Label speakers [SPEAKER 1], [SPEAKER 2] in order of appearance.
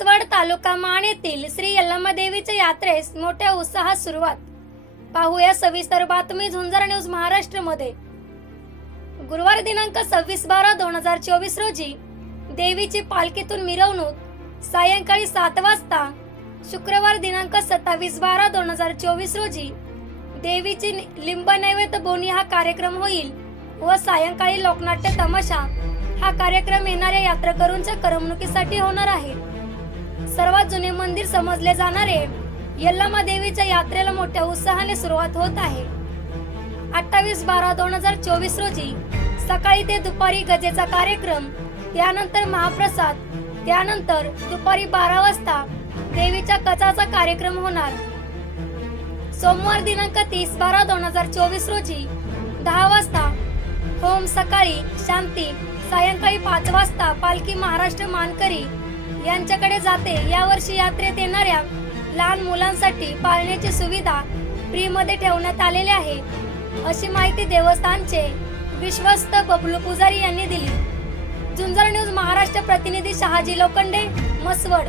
[SPEAKER 1] तालुका माण येथील श्री यल्लम्मा देवीच्या यात्रेस मोठ्या उत्साहात सुरुवात. पाहूया सविस्तर बातमी झुंजार न्यूज महाराष्ट्रमध्ये गुरुवार दिनांक सव्वीस बारा दोन हजार चोवीस रोजी देवीची पालखीतून मिरवणूक सायंकाळी सात वाजता शुक्रवार दिनांक सत्तावीस बारा दोन हजार चोवीस रोजी देवीची लिंब नैवेद्य बोनी हा कार्यक्रम होईल व सायंकाळी लोकनाट्य तमाशा हा कार्यक्रम येणाऱ्या यात्रेकरूंच्या करमणुकीसाठी होणार आहे. सर्वात जुने मंदिर समजले जाणारे यल्लामा देवीच्या यात्रेला मोठ्या उत्साहाने सुरुवात होत आहे. अठ्ठावीस बारा दोन हजार चोवीस रोजी सकाळी ते दुपारी गजेचा कार्यक्रम त्यानंतर महाप्रसाद त्यानंतर दुपारी बारा वाजता देवीच्या कचाचा कार्यक्रम होणार. सोमवार दिनांक तीस बारा दोन हजार चोवीस रोजी दहा वाजता होम सकाळी शांती सायंकाळी पाच वाजता पालखी महाराष्ट्र मानकरी यांच्याकडे जाते. यावर्षी यात्रेत येणाऱ्या लहान मुलांसाठी पाळण्याची सुविधा फ्रीमध्ये ठेवण्यात आलेली आहे. अशी माहिती देवस्थानचे विश्वस्त बबलू पुजारी यांनी दिली. झुंजर न्यूज महाराष्ट्र प्रतिनिधी शहाजी लोखंडे मसवड